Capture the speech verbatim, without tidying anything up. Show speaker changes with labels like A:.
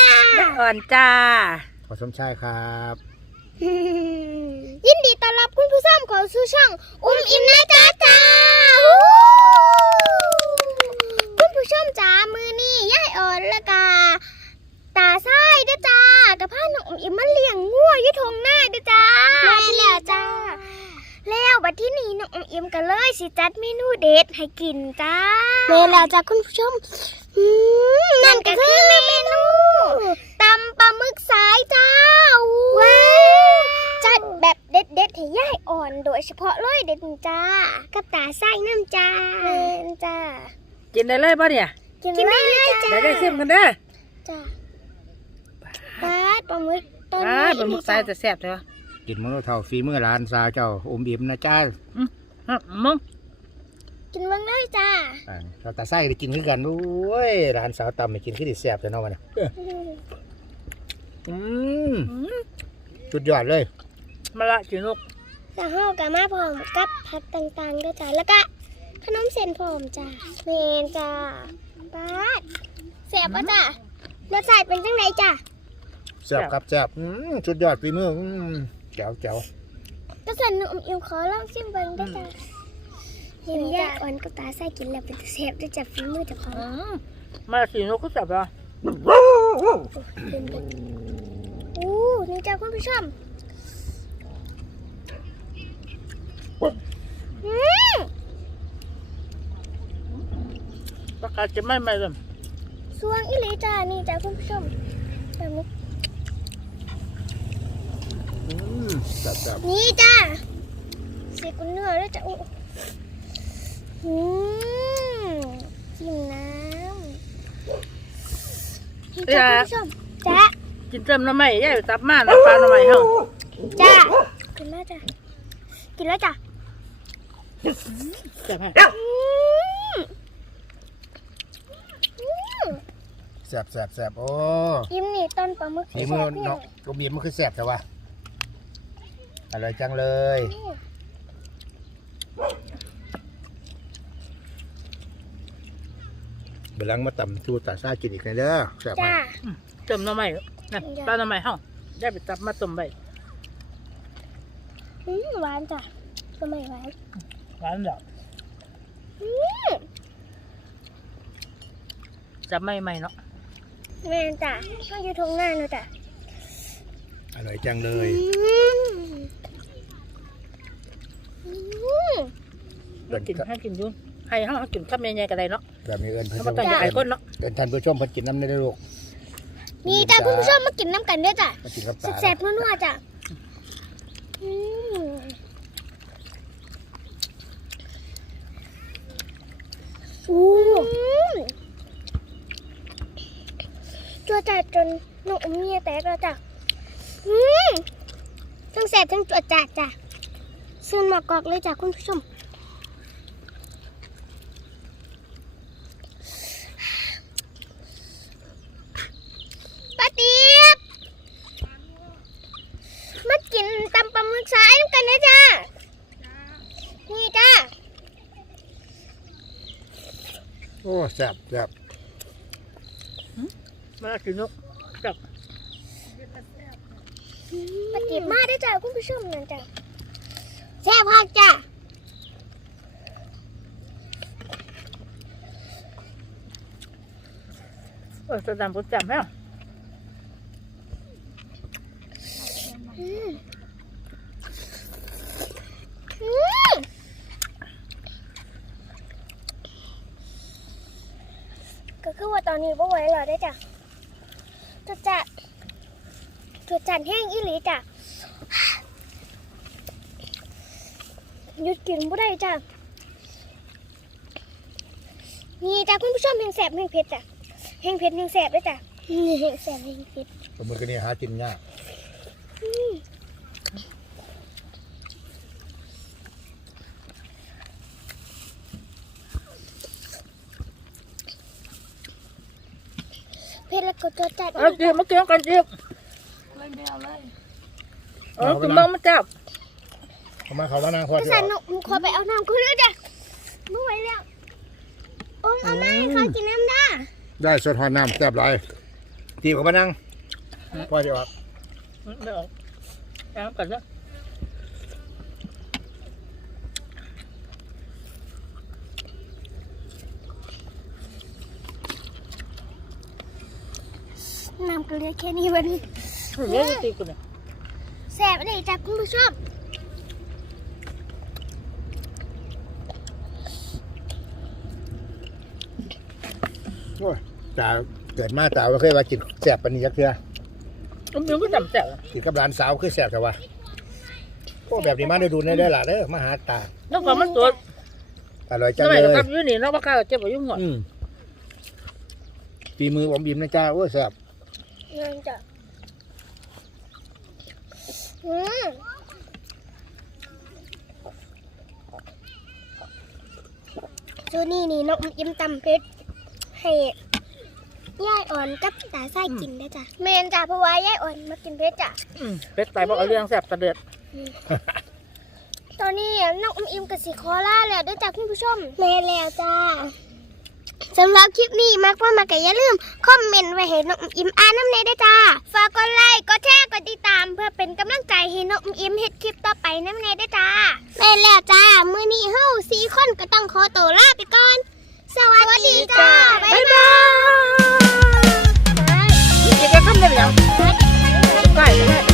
A: แม่อ่อนจ้า
B: ขอสมชายครับ
C: ยินดีต้อนรับคุณผู้ชมเข้าสู่ช่องอุ้มอิ่มนะจ้าจ้าคุณผู้ชมจ๋ามือนี่ยายอ่อนและกาตาซ้ายเด้อจ้ากับพ่อน้องอุ้มอิ่มมาเลี้ยงงัวอยู่ทงหน้าเด้อจ้าแม่แล้วจ้าแล้วบัดที่นี่น้องอุ้มอิ่มก็เลยสิจัดเมนูเด็ดให้กินจ้าแม่แล้วจ้าคุณผู้ชมนั่นก็คือเมนูตำปลาหมึกสายจ้าว้าวจัดแบบเด็ดเด็ดให้ย่ายอ่อนโดยเฉพาะเลยเด็ดจ้ากับตาไส้น้ำจ้าเล่นจ้า
A: กินได้เลยป่ะเนี่ย
C: กินได้เลยจ้า
A: ได้ได้ซิมกันเด้อ
C: จ้าปลาปลาหมึกต้น
A: นี้ปลาหมึกสายจะแซ่บเลยวะ
B: กินมื้อเท่าฝีมือร้านสาวเจ้าอมอิ่มนะจ้า
A: อืมมึง
C: กินเบิ่งเลยจ้า
B: เราตาไส้ได้กินคือกันด้วยร้านสาวตำไม่กินคือดิแซ่บจะเนาะมันอืมสุดยอดเลย
A: มาละจีนก
C: แล้วห่อกะมาพร้อมกับผักต่างๆด้วยจ้าแล้วก็ขนมเส้นพร้อมจ้าเมนจ้าปลาแซ่บป่ะจ้ารสชาติเป็นจังไงจ้า
B: แซ่บครับแซ่บสุดยอดฝีมือแจ๋วแจ๋ว
C: ก็สั่นหนุ่มอิ่มขอลองชิมเบิ่งด้วยจ้าเห็นยายอ่อนกับตาใส่กินแล้วเป็นแซ่บด้วยจ้าฝีมือเจ้าของ
A: มาละจีนกก็แซ่บอ่ะ
C: อู้นี่จ้าคุณผู้ชมอืม
A: ประกาศจะไม่ไม่เลย
C: สวงอีหลีจ้านี่จ้าคุณผู้ชมแบบนี้นี่จ้าเสียกุนเนื้อด้วยจ้าอืมจิ้มน้ำนี่จ้าคุณผู้ชมจ้า
A: กินเติมน้ำใหม่ย่าตับมากน้ำปลาน้ำใหม่เฮา
C: จ้ากินแล้วจ้ากินแล้วจ้า
A: แซ่บไหม
B: แซ่บแซ่บแซ่บโอ้
C: ยิ้มนี่ต้นปลาหมึก
B: ฝีมือเนาะก็บีมมันคือแซ่บแต่ว่าอร่อยจังเลยเบลังมาตำทูตาซากินอีกเลยเด้อแซ่บมาก
A: เติมน้ำใหม่นะปลาน้ำใหม่เฮาได้ไปตับมาต้มใบ
C: หวานจ้ะก็ไม่หวาน
A: หวานดอกจับไม่ไม่เนาะ
C: แม่จ้ะข้าวอยู่ทงงานเลยจ้ะ
B: อร่อยจังเลย
A: กินให้กินยุ่งให้เขากินข้าวเมียกันเลยเนาะ
B: แบบนี้เอิญเพื่อน
A: ต้องอยากไอ้คนเนาะ
B: เอิญท่านผู้ชมเพิ่นกินน้ำในลูก
C: นี่จ้ะคุณผู้ชมมากินน้ำกันด้วยจ้ะแซ่บๆนัวๆจ้ะอู้จั่วจัดจนหนูเมียแตกแล้วจ้ะอืมทั้งแซ่บทั้งจั่วจัดจ้ะซึ่งหมอกกอกเลยจ้ะคุณผู้ชมป้าติ๊บมากินตำปลาหมึกสายกันนะจ้ะนี่จ้ะ
B: โอ้แซ่บแซ่บ
A: มากินนกจับ
C: ปฏิบมาได้จ้ะคุณผู้ชมนั่นจ้ะแซ่บมากจ้ะ
A: เออจะดำก็จับไหม
C: ก็คือว่าตอนนี้บ่ไหวแล้วได้จ้ะจุดจัดจุดจัดแห้งอีหลีจ้ะหยุดกินบ่ได้จ้ะนี่จ้ะคุณผู้ชมแห้งแสบแห้งเผ็ดจ้ะแห้งเผ็ดแห้งแสบด้วยจ้ะนี่แห้งแสบแห้งเผ็ด
B: ปลาหมึกนี่หากินยาก
C: เผ็ดแล้วก็จุดจัด
A: เออเดี๋ยวมาเกี่ยวกันเดี๋ยวไม่เอาเลยเออคุณมองมาจับ
B: เขามาเขามานางพอด
C: จะสั่นหนูขอไปเอาน้ำคุณด้วยจ้ะไม่ไหวแล้วโอ้เอามาให้เขากินน้ำได้
B: ได้สดหอน้ำแซ่บไรตีกับมานั่งพ่อจะออก
A: ไม่ออกแอบกันนะ
C: น้ำก็เหลือแค่นี้วันนี้
A: เลี้ยงตีกูเนี่ย
C: แสบเลยจ้ะคุณผู้ชม
B: โอ้ยตาเกิดมาตาไม่เคยว่ากินแสบปานนี้จักเทื่อ
A: มันมีก็จำแจก
B: กินกับหลานสาวคือแสบแต่ว่าพวกแบบนี้มาได้ดูในได้อล่ะเด้อมาหาตา
A: แล้วก็มันตัว
B: อร่อยจั
A: ทำ
B: ง
A: ไม
B: เล
A: ก็
B: ย
A: ทำอยู่นี่นอกบ้านก็เจ็บอยู่หัว
B: อืมฝีมือผมบิมนะจ้าโอ้ยแสบ
C: นั่นจ้ะอืมจูนี่นี่น้องยิ้มตำเพชรให้ย่ายอ่อนกับตาไส้กินได้จ้ะเมนจ้ะเพราะว่าย่ายอ่อนมากินเพชรจ้ะ
A: เป็ดตายบอกเอาเลี้ยงแสบตะเดือด
C: ตอนนี้น้องอมอิมกับสีคอล่าแล้วด้วยจ้ะคุณผู้ชมแม่แล้วจ้าสำหรับคลิปนี้มักว่ามาก็อย่าลืมคอมเมนต์ไว้ให้น้องอมอิมอ่านน้ำในด้วยจ้าฝากกดไลค์กดแชร์กดติดตามเพื่อเป็นกำลังใจให้น้องอมอิมเฮ็ดคลิปต่อไปน้ำในด้วยจ้าแม่แล้วจ้ามื้อนี้เฮาสี่คนก็ต้องขอตัวลาไปก่อนสวัสดีจ้าบ๊ายบาย
A: กินกันข้ามได้หรือยังใกล้